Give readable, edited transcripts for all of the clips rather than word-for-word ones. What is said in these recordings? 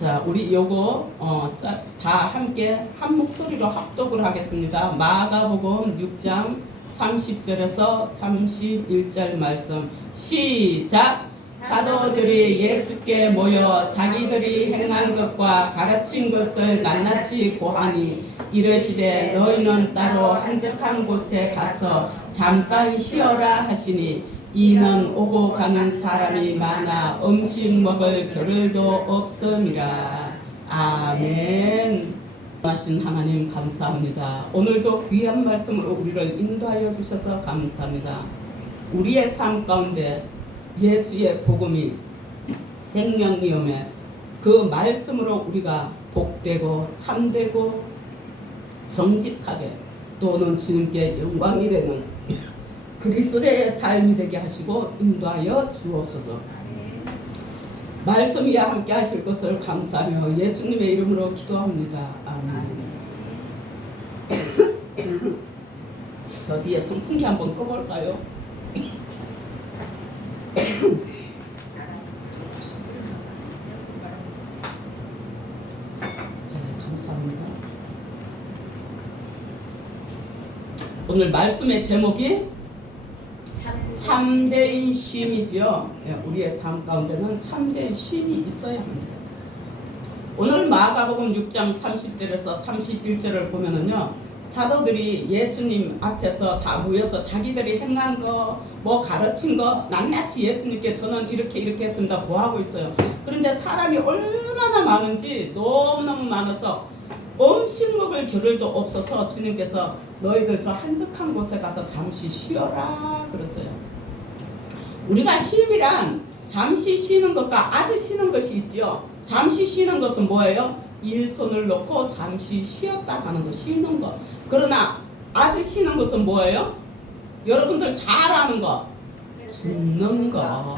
자, 우리 요거 다 함께 한 목소리로 합독을 하겠습니다. 마가복음 6장 30절에서 31절 말씀 시작. 사도들이 예수께 모여 자기들이 행한 것과 가르친 것을 낱낱이 고하니 이르시되 너희는 따로 한적한 곳에 가서 잠깐 쉬어라 하시니 이는 오고 가는 사람이 많아 음식 먹을 겨를도 없음이라. 아멘. 하신 하나님 감사합니다. 오늘도 귀한 말씀으로 우리를 인도하여 주셔서 감사합니다. 우리의 삶 가운데 예수의 복음이 생명이오매 그 말씀으로 우리가 복되고 참되고 정직하게 또는 주님께 영광이 되는 그리스도의 삶이 되게 하시고 인도하여 주옵소서. 말씀 위에 함께 하실 것을 감사하며 예수님의 이름으로 기도합니다. 아멘. 저 뒤에 선풍기 한번 꺼볼까요? 감사합니다. 오늘 말씀의 제목이 참된 쉼이지요. 우리의 삶 가운데는 참된 쉼이 있어야 합니다. 오늘 마가복음 6장 30절에서 31절을 보면은요, 사도들이 예수님 앞에서 다 모여서 자기들이 행한 거, 뭐 가르친 거 낱낱이 예수님께 저는 이렇게 했습니다 고하고 있어요. 그런데 사람이 얼마나 많은지 너무너무 많아서 음식 먹을 겨를도 없어서 주님께서 너희들 저 한적한 곳에 가서 잠시 쉬어라 그랬어요. 우리가 쉼이란 잠시 쉬는 것과 아주 쉬는 것이 있지요. 잠시 쉬는 것은 뭐예요? 일손을 놓고 잠시 쉬었다 하는 거, 쉬는 거. 그러나 아주 쉬는 것은 뭐예요? 여러분들 잘 아는 거, 죽는 거.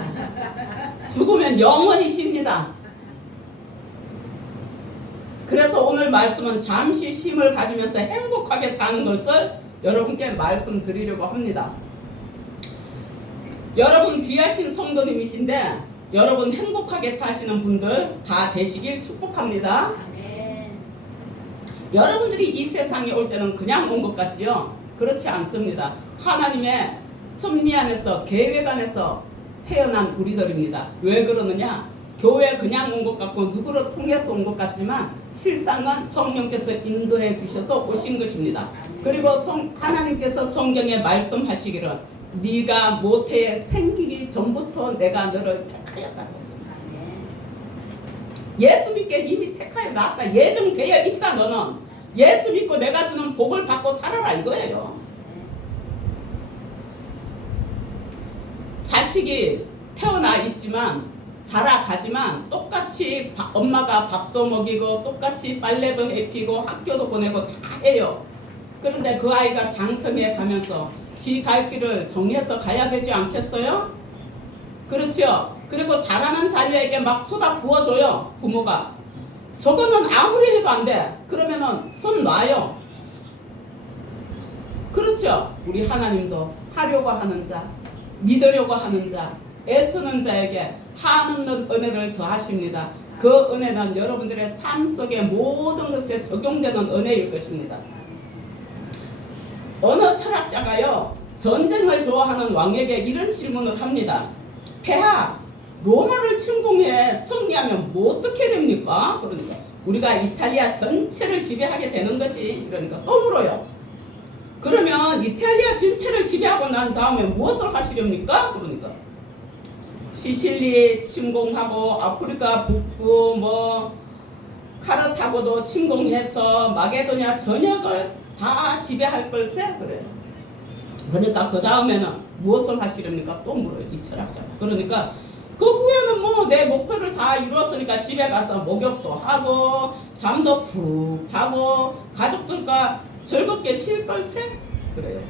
죽으면 영원히 쉽니다. 그래서 오늘 말씀은 잠시 쉼을 가지면서 행복하게 사는 것을 여러분께 말씀드리려고 합니다. 여러분 귀하신 성도님이신데 여러분 행복하게 사시는 분들 다 되시길 축복합니다. 아멘. 여러분들이 이 세상에 올 때는 그냥 온 것 같지요? 그렇지 않습니다. 하나님의 섭리 안에서 계획 안에서 태어난 우리들입니다. 왜 그러느냐? 교회 그냥 온 것 같고 누구를 통해서 온 것 같지만 실상은 성령께서 인도해 주셔서 오신 것입니다. 그리고 하나님께서 성경에 말씀하시기를 네가 모태에 생기기 전부터 내가 너를 택하였다고 했습니다. 예수 믿게 이미 택하여 놨다. 예정되어 있다. 너는 예수 믿고 내가 주는 복을 받고 살아라 이거예요. 자식이 태어나 있지만 자라가지만 똑같이 엄마가 밥도 먹이고 똑같이 빨래도 해피고 학교도 보내고 다 해요. 그런데 그 아이가 장성해 가면서 지 갈 길을 정해서 가야 되지 않겠어요? 그렇죠? 그리고 자라는 자녀에게 막 쏟아 부어줘요. 부모가. 저거는 아무리 해도 안 돼. 그러면은 손 놔요. 그렇죠? 우리 하나님도 하려고 하는 자, 믿으려고 하는 자, 애쓰는 자에게 한없는 은혜를 더하십니다. 그 은혜는 여러분들의 삶 속의 모든 것에 적용되는 은혜일 것입니다. 어느 철학자가요, 전쟁을 좋아하는 왕에게 이런 질문을 합니다. 폐하, 로마를 침공해 승리하면 뭐 어떻게 됩니까? 그러니까 우리가 이탈리아 전체를 지배하게 되는 것이, 그러니까 또 물어요. 그러면 이탈리아 전체를 지배하고 난 다음에 무엇을 하시렵니까? 그러니까 시실리 침공하고 아프리카 북부 뭐 카르타고도 침공해서 마게도냐 전역을 다 지배할 걸세 그래요. 그러니까 그 다음에는 무엇을 하시렵니까? 또 물어요, 이 철학자가. 그러니까 그 후에는 뭐 내 목표를 다 이루었으니까 집에 가서 목욕도 하고 잠도 푹 자고 가족들과 즐겁게 쉴 걸세 그래요.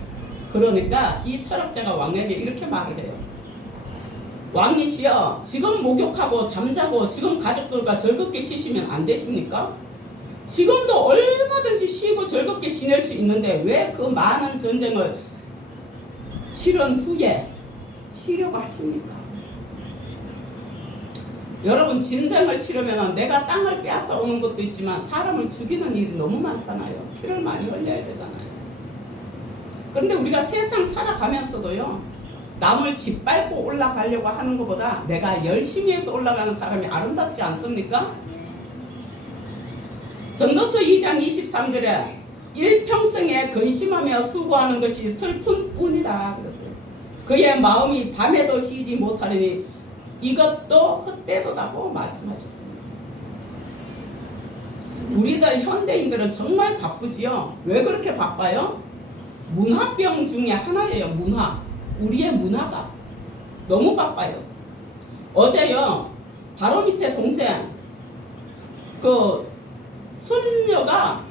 그러니까 이 철학자가 왕에게 이렇게 말을 해요. 왕이시여, 지금 목욕하고 잠자고 지금 가족들과 즐겁게 쉬시면 안 되십니까? 지금도 얼마든지 쉬고 즐겁게 지낼 수 있는데 왜 그 많은 전쟁을 치른 후에 쉬려고 하십니까? 여러분 전쟁을 치르면 내가 땅을 빼앗아 오는 것도 있지만 사람을 죽이는 일이 너무 많잖아요. 피를 많이 흘려야 되잖아요. 그런데 우리가 세상 살아가면서도요, 남을 짓밟고 올라가려고 하는 것보다 내가 열심히 해서 올라가는 사람이 아름답지 않습니까? 전도서 2장 23절에 일평생에 근심하며 수고하는 것이 슬픈 뿐이다 그랬어요. 그의 마음이 밤에도 쉬지 못하리니 이것도 헛되도다고 말씀하셨습니다. 우리들 현대인들은 정말 바쁘지요. 왜 그렇게 바빠요? 문화병 중에 하나예요. 문화. 우리의 문화가 너무 바빠요. 어제요, 바로 밑에 동생 그 손녀가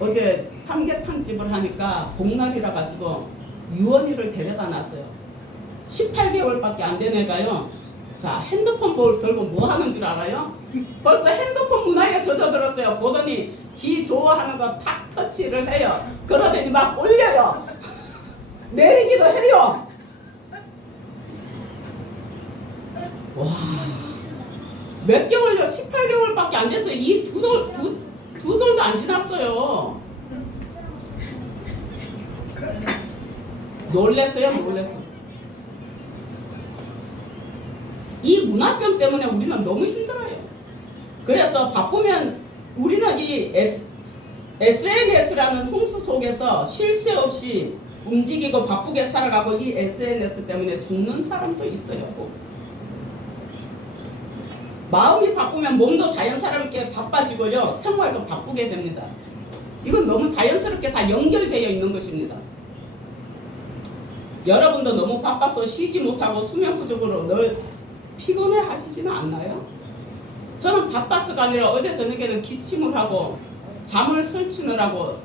어제 삼계탕집을 하니까 복날이라 가지고 유언이를 데려다 놨어요. 18개월밖에 안 된 애가요. 자, 핸드폰 들고 뭐 하는 줄 알아요? 벌써 핸드폰 문화에 젖어들었어요. 보더니 지 좋아하는 거 탁 터치를 해요. 그러더니 막 올려요. 내리기도 해요. 와, 몇 개월요? 18개월밖에 안 됐어요. 이 두 돌도 안 지났어요. 놀랬어요, 놀랬어. 이 문화병 때문에 우리는 너무 힘들어요. 그래서 바쁘면 우리는 이 SNS라는 홍수 속에서 쉴 새 없이 움직이고 바쁘게 살아가고 이 SNS 때문에 죽는 사람도 있어요. 마음이 바쁘면 몸도 자연스럽게 바빠지고요. 생활도 바쁘게 됩니다. 이건 너무 자연스럽게 다 연결되어 있는 것입니다. 여러분도 너무 바빠서 쉬지 못하고 수면 부족으로 늘 피곤해 하시지는 않나요? 저는 바빠서가 아니라 어제 저녁에는 기침을 하고 잠을 설치느라고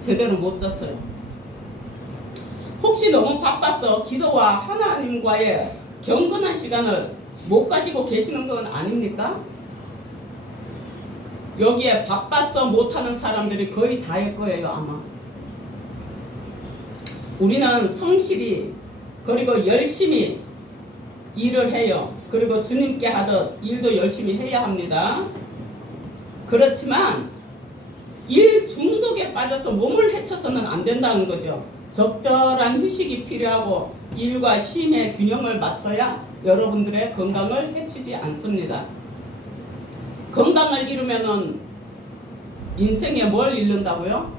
제대로 못 잤어요. 혹시 너무 바빠서 기도와 하나님과의 경건한 시간을 못 가지고 계시는 건 아닙니까? 여기에 바빠서 못하는 사람들이 거의 다일 거예요, 아마. 우리는 성실히 그리고 열심히 일을 해요. 그리고 주님께 하듯 일도 열심히 해야 합니다. 그렇지만 일 중독에 빠져서 몸을 해쳐서는 안 된다는 거죠. 적절한 휴식이 필요하고 일과 쉼의 균형을 맞춰야 여러분들의 건강을 해치지 않습니다. 건강을 잃으면은 인생에 뭘 잃는다고요?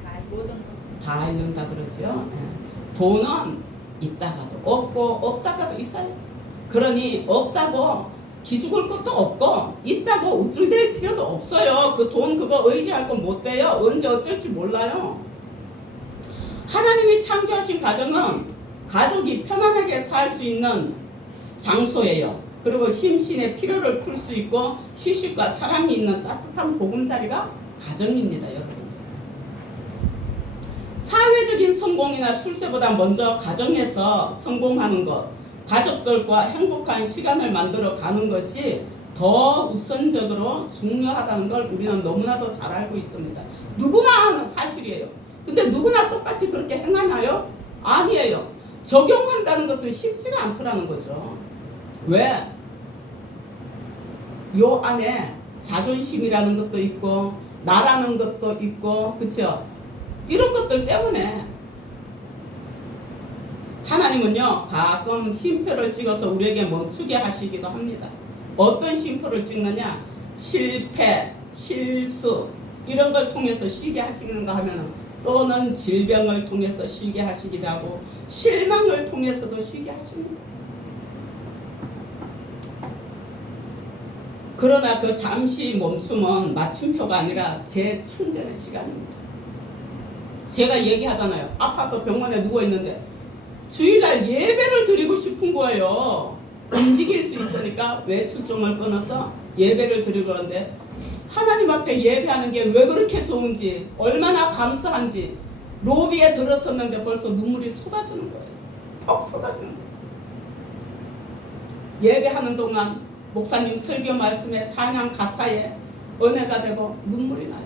다 잃는다 그러죠. 돈은 있다가도 없고 없다가도 있어요. 그러니 없다고 기죽을 것도 없고 있다고 우쭐댈 필요도 없어요. 그 돈 그거 의지할 건 못 돼요. 언제 어쩔지 몰라요. 하나님이 창조하신 가정은 가족이 편안하게 살 수 있는 장소예요. 그리고 심신의 피로를 풀 수 있고 휴식과 사랑이 있는 따뜻한 보금자리가 가정입니다, 여러분. 사회적인 성공이나 출세보다 먼저 가정에서 성공하는 것, 가족들과 행복한 시간을 만들어 가는 것이 더 우선적으로 중요하다는 걸 우리는 너무나도 잘 알고 있습니다. 누구나 하는 사실이에요. 근데 누구나 똑같이 그렇게 행하나요? 아니에요. 적용한다는 것은 쉽지가 않더라는 거죠. 왜? 요 안에 자존심이라는 것도 있고 나라는 것도 있고, 그렇죠? 이런 것들 때문에 하나님은요 가끔 쉼표를 찍어서 우리에게 멈추게 하시기도 합니다. 어떤 쉼표를 찍느냐? 실패, 실수 이런 걸 통해서 쉬게 하시는가 하면, 또는 질병을 통해서 쉬게 하시기도 하고 실망을 통해서도 쉬게 하십니다. 그러나 그 잠시 멈춤은 마침표가 아니라 재충전의 시간입니다. 제가 얘기하잖아요. 아파서 병원에 누워있는데 주일날 예배를 드리고 싶은 거예요. 움직일 수 있으니까 외출증을 끊어서 예배를 드리고 그러는데, 하나님 앞에 예배하는 게 왜 그렇게 좋은지, 얼마나 감사한지 로비에 들었었는데 벌써 눈물이 쏟아지는 거예요. 퍽 쏟아지는 거예요. 예배하는 동안 목사님 설교 말씀에 찬양 가사에 은혜가 되고 눈물이 나요.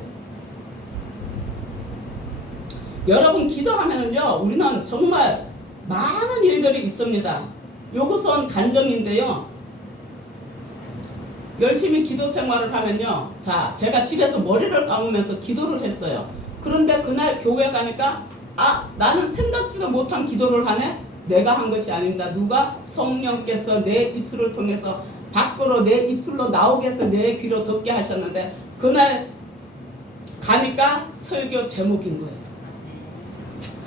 여러분 기도하면은요, 우리는 정말 많은 일들이 있습니다. 요것은 간정인데요. 열심히 기도 생활을 하면요. 자, 제가 집에서 머리를 감으면서 기도를 했어요. 그런데 그날 교회 가니까 나는 생각지도 못한 기도를 하네? 내가 한 것이 아닙니다. 누가? 성령께서 내 입술을 통해서 밖으로 내 입술로 나오게 해서 내 귀로 듣게 하셨는데 그날 가니까 설교 제목인 거예요.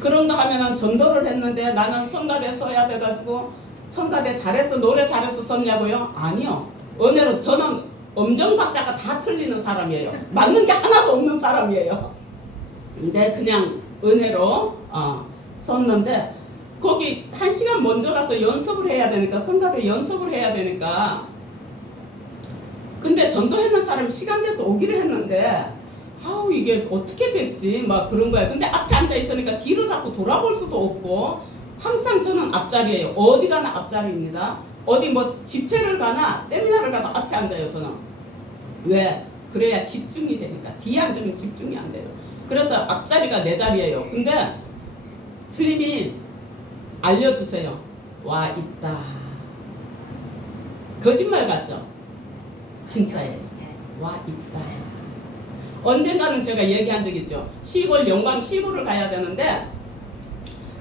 그런가 하면은 전도를 했는데 나는 성가대 써야 돼가지고 성가대 잘해서 노래 잘해서 썼냐고요? 아니요. 은혜로 저는 음정박자가 다 틀리는 사람이에요. 맞는 게 하나도 없는 사람이에요. 근데 그냥 은혜로 썼는데 거기 1시간 먼저 가서 연습을 해야 되니까 성가대 연습을 해야 되니까 근데 전도했는 사람이 시간 돼서 오기로 했는데 아우 이게 어떻게 됐지 막 그런 거야. 근데 앞에 앉아 있으니까 뒤로 자꾸 돌아볼 수도 없고 항상 저는 앞자리예요. 어디 가나 앞자리입니다. 어디 뭐 집회를 가나 세미나를 가도 앞에 앉아요. 저는. 왜? 그래야 집중이 되니까. 뒤에 앉으면 집중이 안 돼요. 그래서 앞자리가 내 자리예요. 근데 주님이 알려주세요. 와 있다. 거짓말 같죠? 진짜예요. 와 있다. 언젠가는 제가 얘기한 적 있죠. 시골 영광 시골을 가야 되는데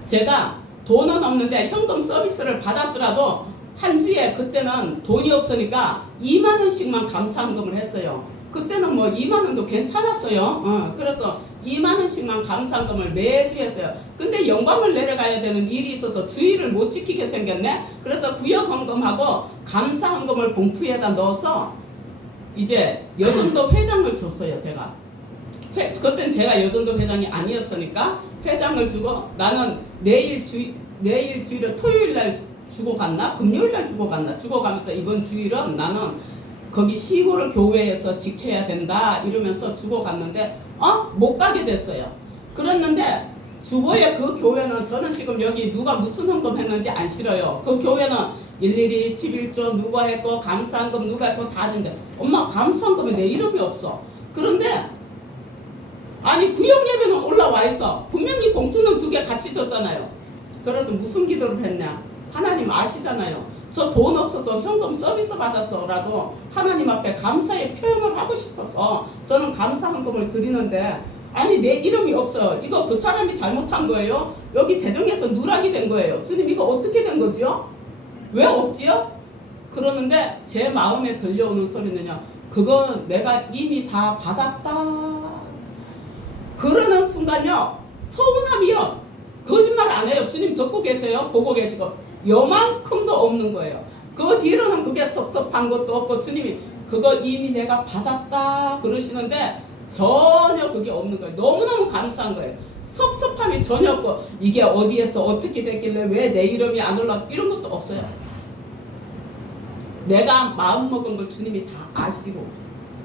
제가 돈은 없는데 현금 서비스를 받았으라도 한 주에 그때는 돈이 없으니까 2만 원씩만 감사헌금을 했어요. 그때는 뭐 2만 원도 괜찮았어요. 그래서 2만 원씩만 감사헌금을 매주 했어요. 근데 영광을 내려가야 되는 일이 있어서 주의를 못 지키게 생겼네. 그래서 구역헌금하고 감사헌금을 봉투에다 넣어서 이제 여전도 회장을 줬어요. 제가 그때는 제가 여전도 회장이 아니었으니까 회장을 주고 나는 내일 주일을 토요일날 주고 갔나 금요일날 주고 갔나 주고 가면서 이번 주일은 나는 거기 시골 교회에서 지켜야 된다 이러면서 주고 갔는데 못 가게 됐어요. 그랬는데 주보에 그 교회는 저는 지금 여기 누가 무슨 헌금 했는지 안 싫어요. 그 교회는 일일이 11조 누가 했고 감사헌금 누가 했고 다 하는데 엄마 감사헌금에 내 이름이 없어. 그런데 아니 구역 예배는 올라와 있어. 분명히 봉투는 2개 같이 줬잖아요. 그래서 무슨 기도를 했냐. 하나님 아시잖아요. 저 돈 없어서 현금 서비스 받았어라도 하나님 앞에 감사의 표현을 하고 싶어서 저는 감사헌금을 드리는데 아니 내 이름이 없어요. 이거 그 사람이 잘못한 거예요? 여기 재정에서 누락이 된 거예요. 주님 이거 어떻게 된 거지요? 왜 없지요? 그러는데 제 마음에 들려오는 소리는요. 그건 내가 이미 다 받았다. 그러는 순간요. 서운함이요. 거짓말 안 해요. 주님 듣고 계세요. 보고 계시고. 요만큼도 없는 거예요. 그 뒤로는 그게 섭섭한 것도 없고 주님이 그거 이미 내가 받았다 그러시는데 전혀 그게 없는 거예요. 너무너무 감사한 거예요. 섭섭함이 전혀 없고 이게 어디에서 어떻게 됐길래 왜 내 이름이 안 올라 이런 것도 없어요. 내가 마음먹은 걸 주님이 다 아시고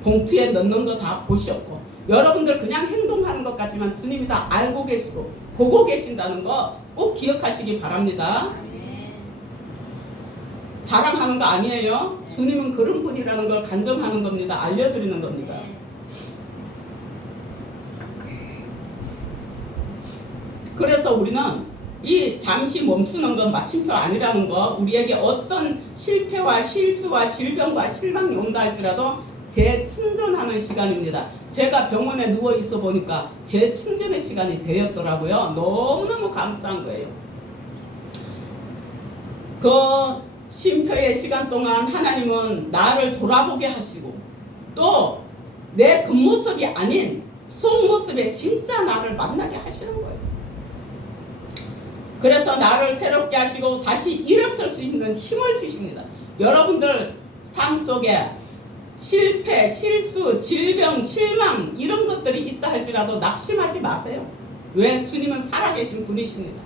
봉투에 넣는 거 다 보셨고 여러분들 그냥 행동하는 것 같지만 주님이 다 알고 계시고 보고 계신다는 거 꼭 기억하시기 바랍니다. 자랑하는 거 아니에요. 주님은 그런 분이라는 걸 간증하는 겁니다. 알려드리는 겁니다. 그래서 우리는 이 잠시 멈추는 건 마침표 아니라는 거 우리에게 어떤 실패와 실수와 질병과 실망이 온다 할지라도 재충전하는 시간입니다. 제가 병원에 누워 있어 보니까 재충전의 시간이 되었더라고요. 너무너무 감사한 거예요. 그 쉼표의 시간 동안 하나님은 나를 돌아보게 하시고 또 내 겉모습이 아닌 속모습에 진짜 나를 만나게 하시는 거예요. 그래서 나를 새롭게 하시고 다시 일어설 수 있는 힘을 주십니다. 여러분들 삶 속에 실패, 실수, 질병, 실망 이런 것들이 있다 할지라도 낙심하지 마세요. 왜? 주님은 살아계신 분이십니다.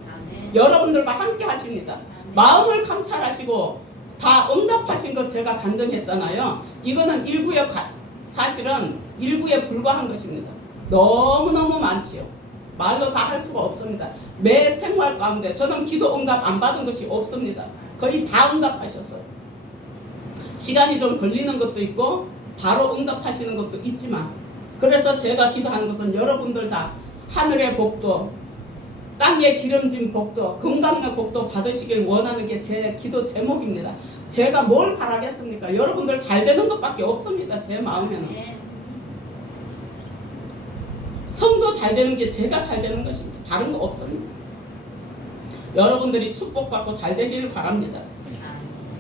여러분들과 함께 하십니다. 마음을 감찰하시고 다 응답하신 것 제가 간증했잖아요. 이거는 사실은 일부에 불과한 것입니다. 너무너무 많지요. 말로 다 할 수가 없습니다. 매 생활 가운데 저는 기도 응답 안 받은 것이 없습니다. 거의 다 응답하셨어요. 시간이 좀 걸리는 것도 있고 바로 응답하시는 것도 있지만 그래서 제가 기도하는 것은 여러분들 다 하늘의 복도 땅에 기름진 복도, 건강의 복도 받으시길 원하는 게 제 기도 제목입니다. 제가 뭘 바라겠습니까? 여러분들 잘 되는 것밖에 없습니다. 제 마음에는. 성도 잘 되는 게 제가 잘 되는 것입니다. 다른 거 없습니다. 여러분들이 축복받고 잘 되기를 바랍니다.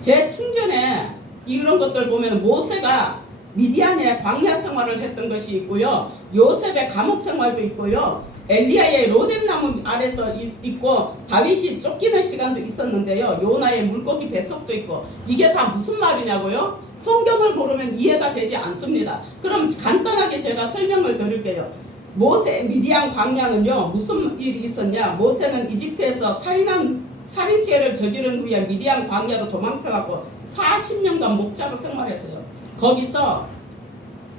제 충전에 이런 것들 보면 모세가 미디안의 광야 생활을 했던 것이 있고요. 요셉의 감옥 생활도 있고요. 엘리야의 로뎀나무 아래서 있고 다윗이 쫓기는 시간도 있었는데요. 요나의 물고기 뱃속도 있고 이게 다 무슨 말이냐고요? 성경을 모르면 이해가 되지 않습니다. 그럼 간단하게 제가 설명을 드릴게요. 모세 미디안 광야는요. 무슨 일이 있었냐? 모세는 이집트에서 살인죄를 저지른 후에 미디안 광야로 도망쳐갖고 40년간 목자로 생활했어요. 거기서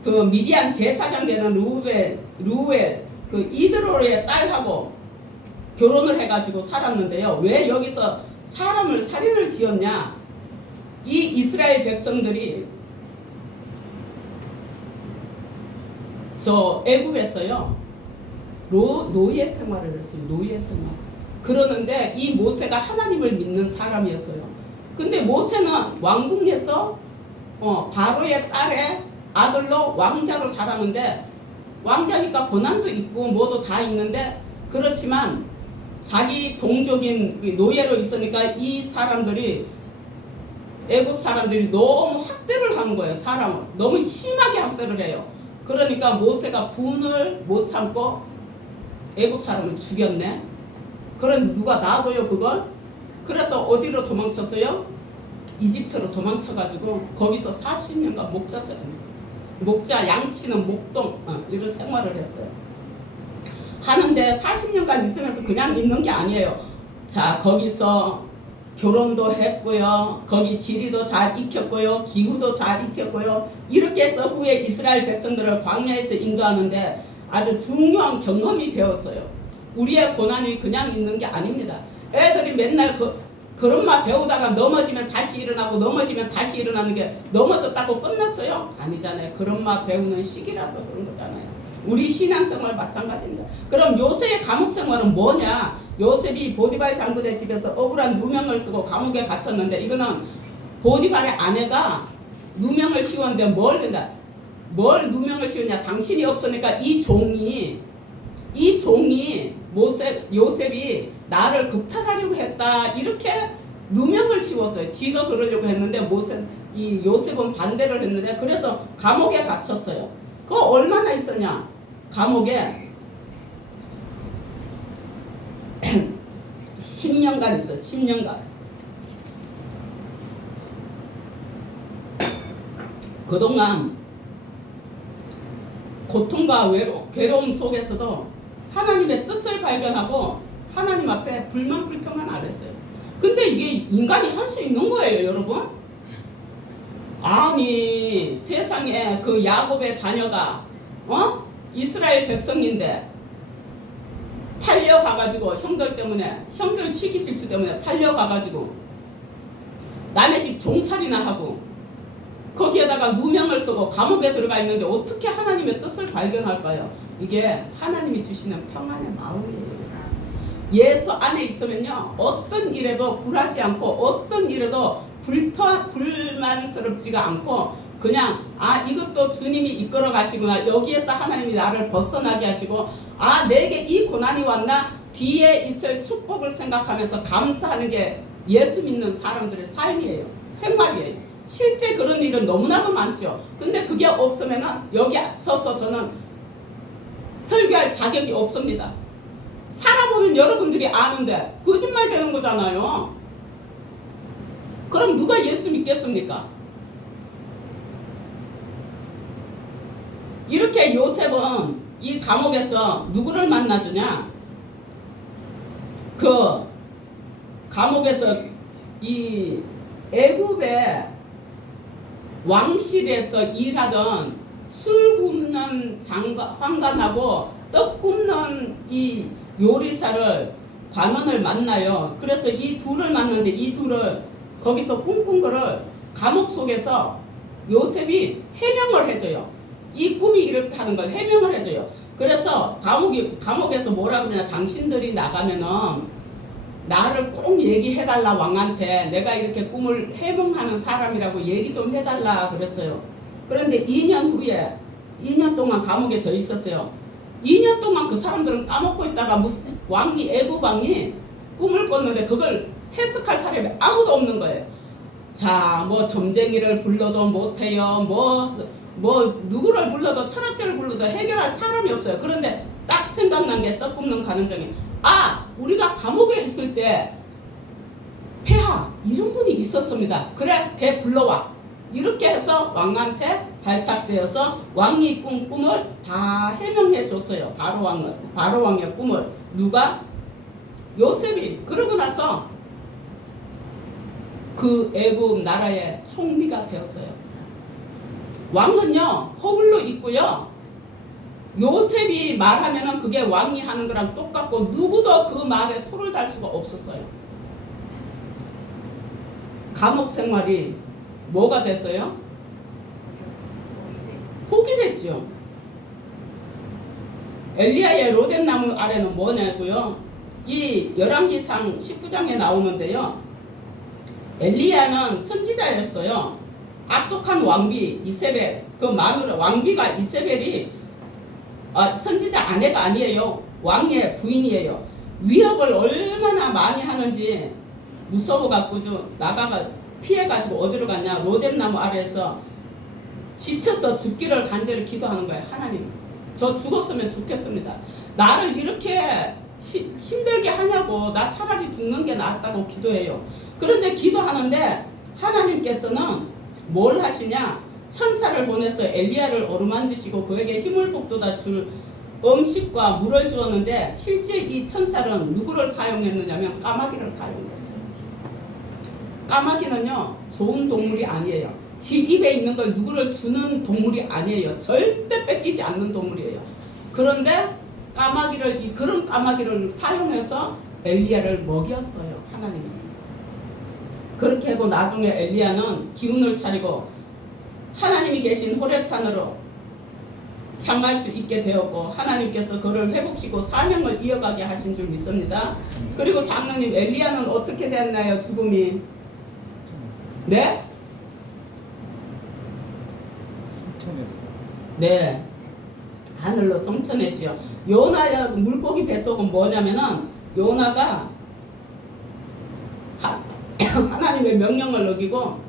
그 미디안 제사장 되는 루엘 그 이드로의 딸하고 결혼을 해가지고 살았는데요. 왜 여기서 사람을 살인을 지었냐? 이 이스라엘 백성들이 저 애굽에서요 노예 생활을 했어요. 노예 생활. 그러는데 이 모세가 하나님을 믿는 사람이었어요. 근데 모세는 왕궁에서 바로의 딸의 아들로 왕자로 자라는데 왕자니까 고난도 있고 뭐도 다 있는데 그렇지만 자기 동족인 노예로 있으니까 이 사람들이 애굽 사람들이 너무 학대를 하는 거예요. 사람을 너무 심하게 학대를 해요. 그러니까 모세가 분을 못 참고 애굽 사람을 죽였네. 그럼 누가 놔둬요 그걸? 그래서 어디로 도망쳤어요? 이집트로 도망쳐가지고 거기서 40년간 목자 양치는 목동 이런 생활을 했어요. 하는데 40년간 있으면서 그냥 있는 게 아니에요. 자 거기서 결혼도 했고요. 거기 지리도 잘 익혔고요. 기후도 잘 익혔고요. 이렇게 해서 후에 이스라엘 백성들을 광야에서 인도하는데 아주 중요한 경험이 되었어요. 우리의 고난이 그냥 있는 게 아닙니다. 애들이 맨날 그런 말 배우다가 넘어지면 다시 일어나고 넘어지면 다시 일어나는 게 넘어졌다고 끝났어요? 아니잖아요. 그런 말 배우는 시기라서 그런 거잖아요. 우리 신앙생활 마찬가지입니다. 그럼 요셉의 감옥 생활은 뭐냐? 요셉이 보디발 장군의 집에서 억울한 누명을 쓰고 감옥에 갇혔는데 이거는 보디발의 아내가 누명을 씌웠는데 뭘 누명을 씌웠냐? 당신이 없으니까 이 종이 요셉이 나를 극탈하려고 했다 이렇게 누명을 씌웠어요. 지가 그러려고 했는데 이 요셉은 반대를 했는데 그래서 감옥에 갇혔어요. 그거 얼마나 있었냐? 감옥에 10년간 있어요. 10년간. 그동안 고통과 괴로움 속에서도 하나님의 뜻을 발견하고 하나님 앞에 불만 불평만 안 했어요. 근데 이게 인간이 할 수 있는 거예요, 여러분? 아니 세상에 그 야곱의 자녀가 이스라엘 백성인데 팔려가가지고 형들 치기 질투 때문에 팔려가가지고 남의 집 종살이나 하고 거기에다가 누명을 쓰고 감옥에 들어가 있는데 어떻게 하나님의 뜻을 발견할까요? 이게 하나님이 주시는 평안의 마음이에요. 예수 안에 있으면요 어떤 일에도 굴하지 않고 어떤 일에도 불만스럽지가 않고 그냥 이것도 주님이 이끌어 가시구나. 여기에서 하나님이 나를 벗어나게 하시고 내게 이 고난이 왔나 뒤에 있을 축복을 생각하면서 감사하는 게 예수 믿는 사람들의 삶이에요. 생활이에요. 실제 그런 일은 너무나도 많죠. 근데 그게 없으면 여기 서서 저는 설교할 자격이 없습니다. 살아보면 여러분들이 아는데 거짓말 되는 거잖아요. 그럼 누가 예수 믿겠습니까? 이렇게 요셉은 이 감옥에서 누구를 만나주냐? 그 감옥에서 이 애굽의 왕실에서 일하던 술 굽는 환관하고 떡 굽는 이 요리사를 관원을 만나요. 그래서 이 둘을 만났는데 이 둘을 거기서 꿈꾼 거를 감옥 속에서 요셉이 해명을 해줘요. 이 꿈이 이렇다는 걸 해명을 해줘요. 그래서 감옥에서 뭐라 그러냐, 당신들이 나가면은 나를 꼭 얘기해달라, 왕한테. 내가 이렇게 꿈을 해몽하는 사람이라고 얘기 좀 해달라 그랬어요. 그런데 2년 후에 2년 동안 감옥에 더 있었어요. 2년 동안 그 사람들은 까먹고 있다가 무슨 왕이, 애국 왕이 꿈을 꿨는데 그걸 해석할 사람이 아무도 없는 거예요. 자, 뭐 점쟁이를 불러도 못해요. 뭐 누구를 불러도, 철학자를 불러도 해결할 사람이 없어요. 그런데 딱 생각난 게 떡 굽는 가는정이, 아, 우리가 감옥에 있을 때 폐하 이런 분이 있었습니다. 그래, 걔 불러와. 이렇게 해서 왕한테 발탁되어서 왕이 꾼 꿈을 다 해명해 줬어요. 바로 왕의 꿈을. 누가? 요셉이. 그러고 나서 그 애굽 나라의 총리가 되었어요. 왕은요, 허울로 있고요, 요셉이 말하면은 그게 왕이 하는 거랑 똑같고 누구도 그 말에 토를 달 수가 없었어요. 감옥 생활이 뭐가 됐어요? 복이 됐죠. 엘리야의 로뎀나무 아래는 뭐냐고요? 이 열왕기상 19장에 나오는데요, 엘리야는 선지자였어요. 악독한 왕비 이세벨, 그 마누라 왕비가 이세벨이 선지자 아내가 아니에요. 왕의 부인이에요. 위협을 얼마나 많이 하는지 무서워갖고 나가가 피해가지고 어디로 갔냐, 로뎀나무 아래에서 지쳐서 죽기를 간절히 기도하는 거예요. 하나님, 저 죽었으면 좋겠습니다. 나를 이렇게 힘들게 하냐고, 나 차라리 죽는 게 낫다고 기도해요. 그런데 기도하는데 하나님께서는 뭘 하시냐, 천사를 보내서 엘리야를 어루만지시고 그에게 힘을 북돋아 줄 음식과 물을 주었는데, 실제 이 천사는 누구를 사용했느냐면 까마귀를 사용했어요. 까마귀는요, 좋은 동물이 아니에요. 지 입에 있는 걸 누구를 주는 동물이 아니에요. 절대 뺏기지 않는 동물이에요. 그런데 그런 까마귀를 사용해서 엘리야를 먹였어요. 하나님이. 그렇게 하고 나중에 엘리야는 기운을 차리고 하나님이 계신 호렙산으로 향할 수 있게 되었고, 하나님께서 그를 회복시키고 사명을 이어가게 하신 줄 믿습니다. 그리고 장로님, 엘리야는 어떻게 됐나요? 죽음이. 네? 성천했어요. 네. 하늘로 성천했지요. 요나의 물고기 뱃속은 뭐냐면은, 요나가 하나님의 명령을 어기고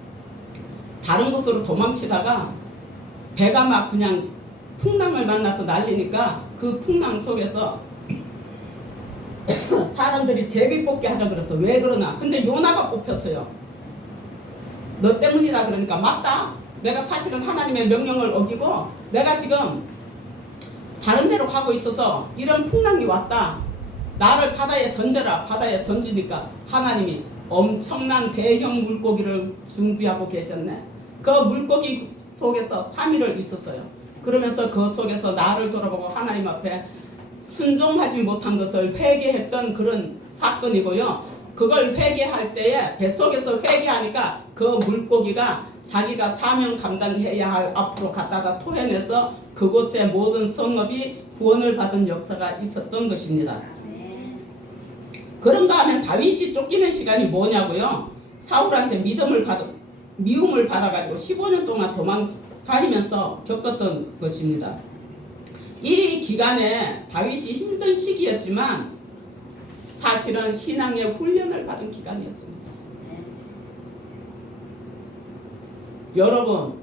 다른 곳으로 도망치다가 배가 막 그냥 풍랑을 만나서 날리니까 그 풍랑 속에서 사람들이 제비 뽑기 하자 그랬어. 왜 그러나? 근데 요나가 뽑혔어요. 너 때문이다. 그러니까 맞다. 내가 사실은 하나님의 명령을 어기고 내가 지금 다른 데로 가고 있어서 이런 풍랑이 왔다. 나를 바다에 던져라. 바다에 던지니까 하나님이 엄청난 대형 물고기를 준비하고 계셨네. 그 물고기 속에서 3일을 있었어요. 그러면서 그 속에서 나를 돌아보고 하나님 앞에 순종하지 못한 것을 회개했던 그런 사건이고요. 그걸 회개할 때에 뱃속에서 회개하니까 그 물고기가 자기가 사명 감당해야 할 앞으로 갖다가 토해내서 그곳의 모든 성읍이 구원을 받은 역사가 있었던 것입니다. 그런가 하면 다윗이 쫓기는 시간이 뭐냐고요? 사울한테 미움을 받아가지고 15년 동안 도망다니면서 겪었던 것입니다. 이 기간에 다윗이 힘든 시기였지만 사실은 신앙의 훈련을 받은 기간이었습니다. 여러분,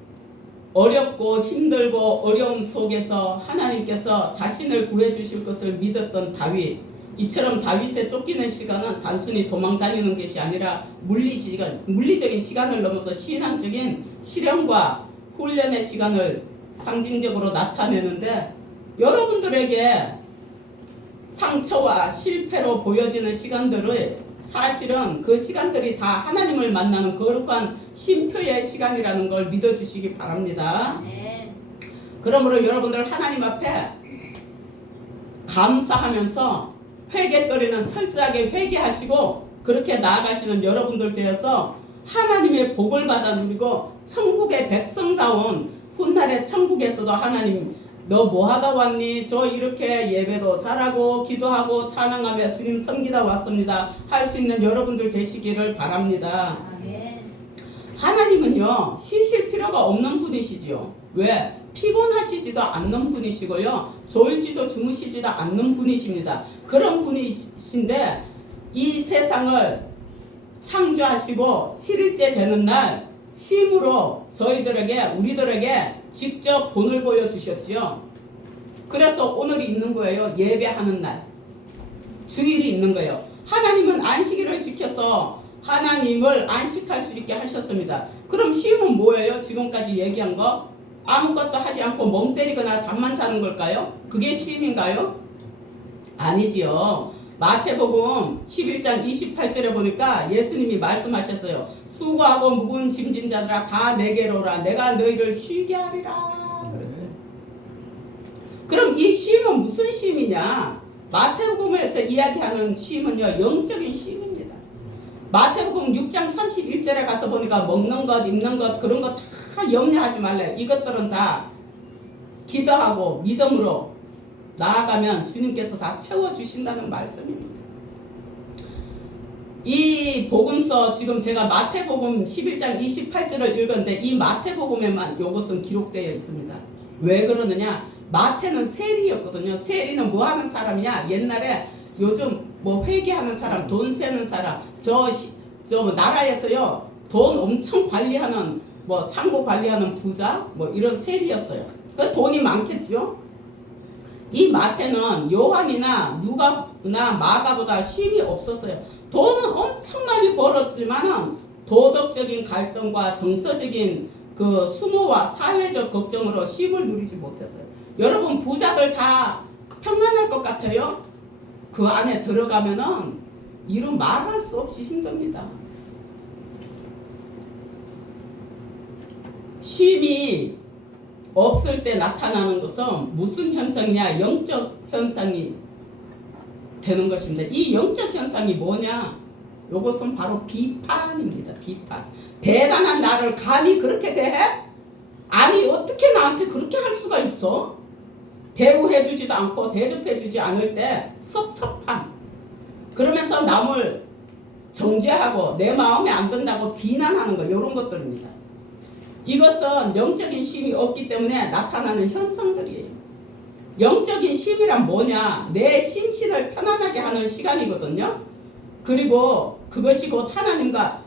어렵고 힘들고 어려움 속에서 하나님께서 자신을 구해주실 것을 믿었던 다윗, 이처럼 다윗의 쫓기는 시간은 단순히 도망다니는 것이 아니라 물리적인 시간을 넘어서 신앙적인 실현과 훈련의 시간을 상징적으로 나타내는데, 여러분들에게 상처와 실패로 보여지는 시간들을 사실은 그 시간들이 다 하나님을 만나는 거룩한 쉼표의 시간이라는 걸 믿어주시기 바랍니다. 그러므로 여러분들 하나님 앞에 감사하면서 회개거리는 철저하게 회개하시고 그렇게 나아가시는 여러분들 되어서 하나님의 복을 받아 누리고 천국의 백성다운 훗날의 천국에서도 하나님 너 뭐 하다 왔니? 저 이렇게 예배도 잘하고 기도하고 찬양하며 주님 섬기다 왔습니다. 할 수 있는 여러분들 되시기를 바랍니다. 하나님은요 쉬실 필요가 없는 분이시지요. 왜? 피곤하시지도 않는 분이시고요, 졸지도 주무시지도 않는 분이십니다. 그런 분이신데 이 세상을 창조하시고 7일째 되는 날 쉼으로 우리들에게 직접 본을 보여주셨지요. 그래서 오늘이 있는 거예요. 예배하는 날, 주일이 있는 거예요. 하나님은 안식일을 지켜서 하나님을 안식할 수 있게 하셨습니다. 그럼 쉼은 뭐예요? 지금까지 얘기한 거 아무것도 하지 않고 멍 때리거나 잠만 자는 걸까요? 그게 쉼인가요? 아니지요. 마태복음 11장 28절에 보니까 예수님이 말씀하셨어요. 수고하고 무거운 짐진 자들아 다 내게로 오라. 내가 너희를 쉬게 하리라. 그랬어요. 그럼 이 쉼은 무슨 쉼이냐? 마태복음에서 이야기하는 쉼은요, 영적인 쉼입니다. 마태복음 6장 31절에 가서 보니까 먹는 것, 입는 것 그런 거 다 염려하지 말래. 이것들은 다 기도하고 믿음으로 나아가면 주님께서 다 채워주신다는 말씀입니다. 이 복음서 지금 제가 마태복음 11장 28절을 읽었는데 이 마태복음에만 이것은 기록되어 있습니다. 왜 그러느냐? 마태는 세리였거든요. 세리는 뭐 하는 사람이냐? 옛날에 요즘 뭐 회계하는 사람, 돈 세는 사람, 저 나라에서요 돈 엄청 관리하는 뭐 창고 관리하는 부자 뭐 이런 세리였어요. 그 돈이 많겠죠. 이 마태는 요한이나 누가나 마가보다 쉼이 없었어요. 돈은 엄청 많이 벌었지만은 도덕적인 갈등과 정서적인 그 수모와 사회적 걱정으로 쉼을 누리지 못했어요. 여러분 부자들 다 평안할 것 같아요? 그 안에 들어가면은 이루 말할 수 없이 힘듭니다. 쉼이 없을 때 나타나는 것은 무슨 현상이냐? 영적 현상이 되는 것입니다. 이 영적 현상이 뭐냐? 이것은 바로 비판입니다. 비판. 대단한 나를 감히 그렇게 대해? 아니 어떻게 나한테 그렇게 할 수가 있어? 대우해주지도 않고 대접해주지 않을 때 섭섭함. 그러면서 남을 정죄하고 내 마음에 안 든다고 비난하는 거, 이런 것들입니다. 이것은 영적인 쉼이 없기 때문에 나타나는 현상들이에요. 영적인 쉼이란 뭐냐? 내 심신을 편안하게 하는 시간이거든요. 그리고 그것이 곧 하나님과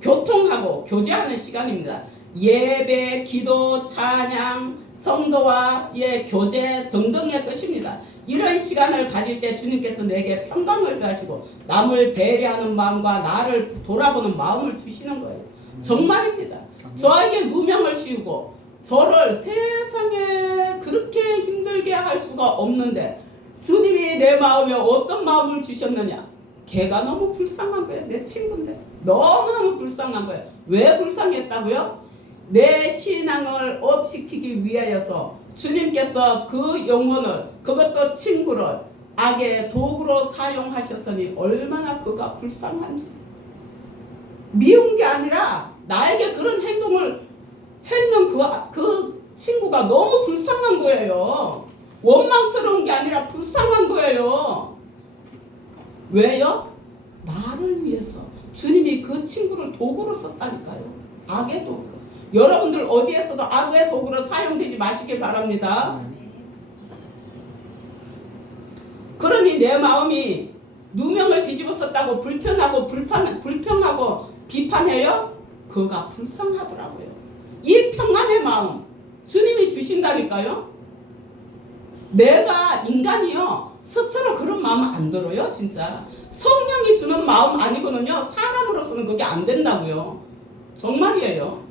교통하고 교제하는 시간입니다. 예배, 기도, 찬양, 성도와의 교제 등등의 뜻입니다. 이런 시간을 가질 때 주님께서 내게 평강을 더하시고 남을 배려하는 마음과 나를 돌아보는 마음을 주시는 거예요. 정말입니다. 저에게 누명을 씌우고 저를 세상에 그렇게 힘들게 할 수가 없는데 주님이 내 마음에 어떤 마음을 주셨느냐? 걔가 너무 불쌍한 거예요. 내 친구인데 너무너무 불쌍한 거예요. 왜 불쌍했다고요? 내 신앙을 업시키기 위하여서 주님께서 그 영혼을, 그것도 친구를 악의 도구로 사용하셨으니 얼마나 그가 불쌍한지. 미운 게 아니라 나에게 그런 행동을 했는 그 친구가 너무 불쌍한 거예요. 원망스러운 게 아니라 불쌍한 거예요. 왜요? 나를 위해서 주님이 그 친구를 도구로 썼다니까요. 악의 도구로. 여러분들 어디에서도 악의 도구로 사용되지 마시길 바랍니다. 그러니 내 마음이 누명을 뒤집어 썼다고 불평하고 비판해요? 그가 불쌍하더라고요. 이 평안의 마음 주님이 주신다니까요. 내가 인간이요 스스로 그런 마음 안 들어요. 진짜 성령이 주는 마음 아니거든요. 사람으로서는 그게 안 된다고요. 정말이에요.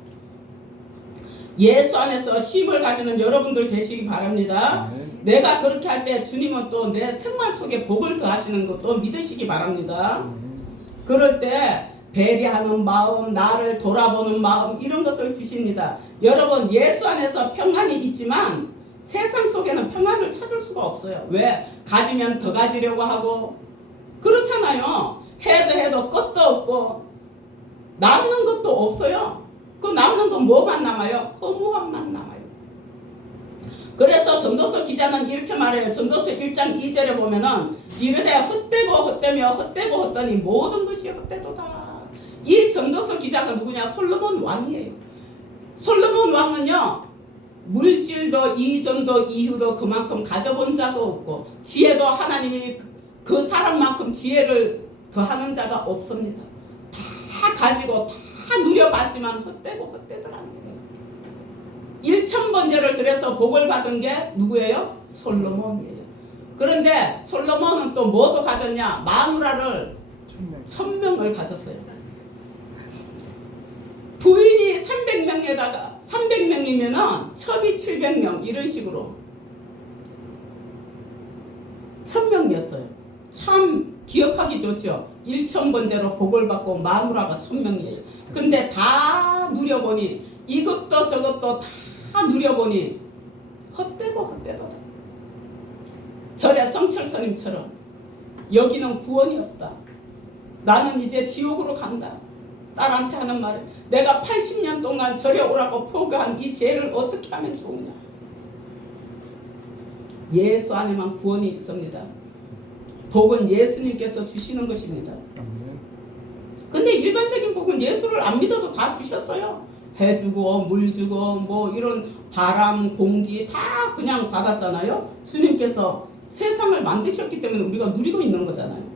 예수 안에서 쉼을 가지는 여러분들 되시기 바랍니다. 내가 그렇게 할 때 주님은 또 내 생활 속에 복을 더하시는 것도 믿으시기 바랍니다. 그럴 때 배려하는 마음, 나를 돌아보는 마음, 이런 것을 주십니다. 여러분 예수 안에서 평안이 있지만 세상 속에는 평안을 찾을 수가 없어요. 왜? 가지면 더 가지려고 하고 그렇잖아요. 해도 끝도 없고 남는 것도 없어요. 그 남는 건 뭐만 남아요? 허무함만 남아요. 그래서 전도서 기자는 이렇게 말해요. 전도서 1장 2절에 보면은 이르되 헛되고 헛되며 헛되고 헛되니 모든 것이 헛되도다. 이 전도서 기자가 누구냐? 솔로몬 왕이에요. 솔로몬 왕은요, 물질도 이전도 이후도 그만큼 가져본 자가 없고 지혜도 하나님이 그 사람만큼 지혜를 더하는 자가 없습니다. 다 가지고 다 누려봤지만 헛되고 헛되더라는 거예요. 1,000번제를 드려서 복을 받은 게 누구예요? 솔로몬이에요. 그런데 솔로몬은 또 뭐도 가졌냐? 마누라를 1,000명을 가졌어요. 부인이 300명이면은 첩이 700명 이런 식으로 1,000명이었어요. 참 기억하기 좋죠. 1,000번제로 복을 받고 마누라가 1,000명이에요. 근데 다 누려보니 이것도 저것도 다 누려보니 헛되고 헛되도다. 절에 성철스님처럼 여기는 구원이 없다. 나는 이제 지옥으로 간다. 딸한테 하는 말은 내가 80년 동안 절에 오라고 포기한 이 죄를 어떻게 하면 좋으냐. 예수 안에만 구원이 있습니다. 복은 예수님께서 주시는 것입니다. 근데 일반적인 복은 예수를 안 믿어도 다 주셨어요. 해 주고 물 주고 뭐 이런 바람 공기 다 그냥 받았잖아요. 주님께서 세상을 만드셨기 때문에 우리가 누리고 있는 거잖아요.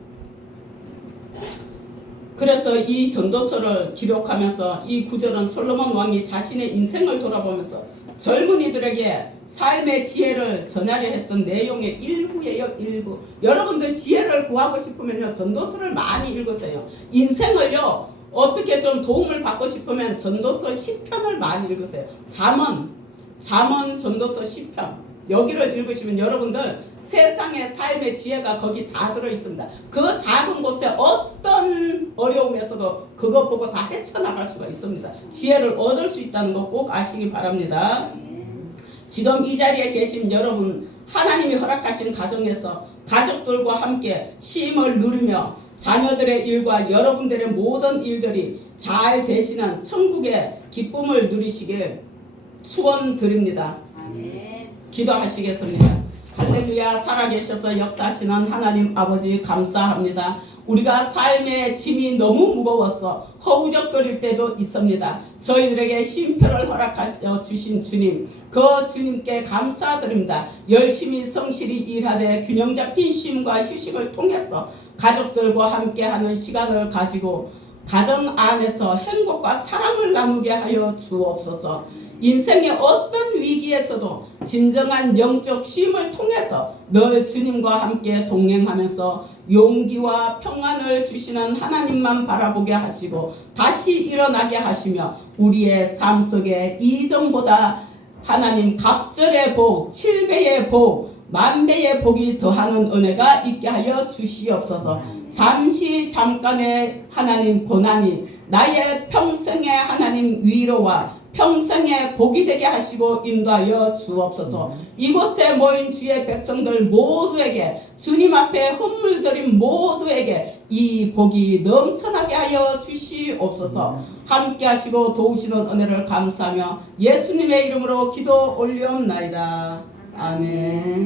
그래서 이 전도서를 기록하면서 이 구절은 솔로몬 왕이 자신의 인생을 돌아보면서 젊은이들에게 삶의 지혜를 전하려 했던 내용의 일부예요. 일부. 여러분들 지혜를 구하고 싶으면요, 전도서를 많이 읽으세요. 인생을요, 어떻게 좀 도움을 받고 싶으면 전도서 10편을 많이 읽으세요. 잠언 전도서 10편 여기를 읽으시면 여러분들 세상의 삶의 지혜가 거기 다 들어있습니다. 그 작은 곳에 어떤 어려움에서도 그것 보고 다 헤쳐나갈 수가 있습니다. 지혜를 얻을 수 있다는 거 꼭 아시기 바랍니다. 지금 이 자리에 계신 여러분, 하나님이 허락하신 가정에서 가족들과 함께 쉼을 누리며 자녀들의 일과 여러분들의 모든 일들이 잘 되시는 천국의 기쁨을 누리시길 축원드립니다. 기도하시겠습니다. 할렐루야. 살아계셔서 역사하시는 하나님 아버지 감사합니다. 우리가 삶의 짐이 너무 무거워서 허우적거릴 때도 있습니다. 저희들에게 쉼표를 허락하셔 주신 주님, 그 주님께 감사드립니다. 열심히 성실히 일하되 균형 잡힌 쉼과 휴식을 통해서 가족들과 함께하는 시간을 가지고 가정 안에서 행복과 사랑을 나누게 하여 주옵소서. 인생의 어떤 위기에서도 진정한 영적 쉼을 통해서 늘 주님과 함께 동행하면서 용기와 평안을 주시는 하나님만 바라보게 하시고 다시 일어나게 하시며 우리의 삶 속에 이전보다 하나님 갑절의 복, 7배의 복, 만배의 복이 더하는 은혜가 있게 하여 주시옵소서. 잠깐의 하나님 고난이 나의 평생의 하나님 위로와 평생의 복이 되게 하시고 인도하여 주옵소서. 이곳에 모인 주의 백성들 모두에게, 주님 앞에 헌물드린 모두에게 이 복이 넘쳐나게 하여 주시옵소서. 함께 하시고 도우시는 은혜를 감사하며 예수님의 이름으로 기도 올리옵나이다. 아멘.